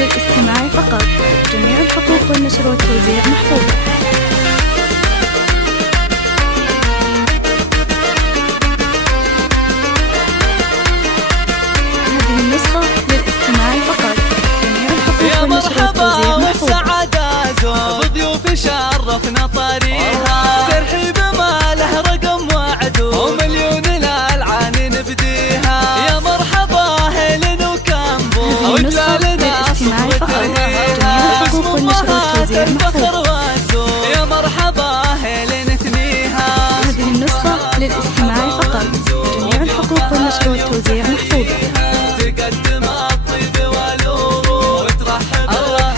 للاستماع فقط. جميع الحقوق والنشر والتوزيع محفوظة. هذه النسخة للاستماع فقط. جميع الحقوق والنشر والتوزيع محفوظة. والسعادة زود بضيوف شرفنا طريها، ترحيب ما له رقم وعدود ومليون الألعان نبديها. يا مرحبا هيلن وكامبو وجلالنا صفوة الهيها، باسم أمهات الفخر والزود. يا مرحبا هيلن ثنيها. هذه النسخة للاستماع فقط. جميع الحقوق والنشر والتوزيع محفوظة. تقدم الطيب والورود وترحب الله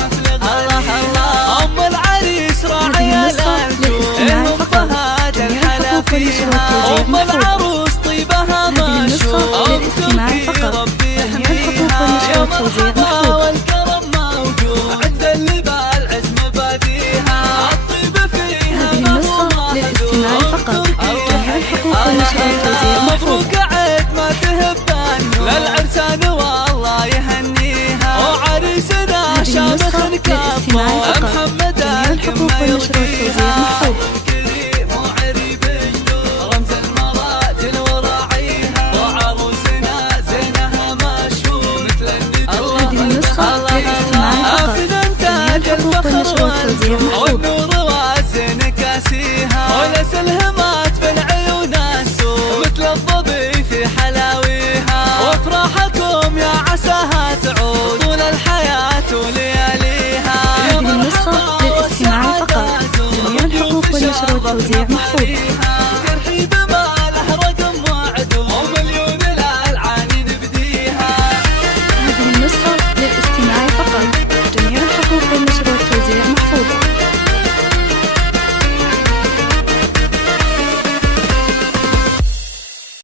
أم العريس راعية الألفون فهد الحلا فيها. أم العروس طيبها مشهور للاستماع فقط. جميع الحقوق والنشر والتوزيع محفوظة. والكرم موجود عند اللي بالعز مباديها. الطيب فيها هذه النسخة للاستماع فقط. جميع الحقوق والنشر والتوزيع محفوظة. مبروك عيد ما تهبان للعرسان والله يهنيها. وعريسنا شامخ كفو محمد الحقوق والنشر والتوزيع محفوظة. كريم وعريب جدود رمز المراجل وراعيها. وعروسنا زينها مشهور مثل النجوم. هذه النسخة للاستماع فقط. جميع الحقوق والنشر والتوزيع محفوظة. والنور والزين كاسيها. ولس الهمات بالعيون السود مثل الظبي في حلاويها. وافراحكم يا عساها تعود طول الحياة ولياليها. هذه النسخة للاستماع فقط. جميع الحقوق والنشر والتوزيع محفوظة.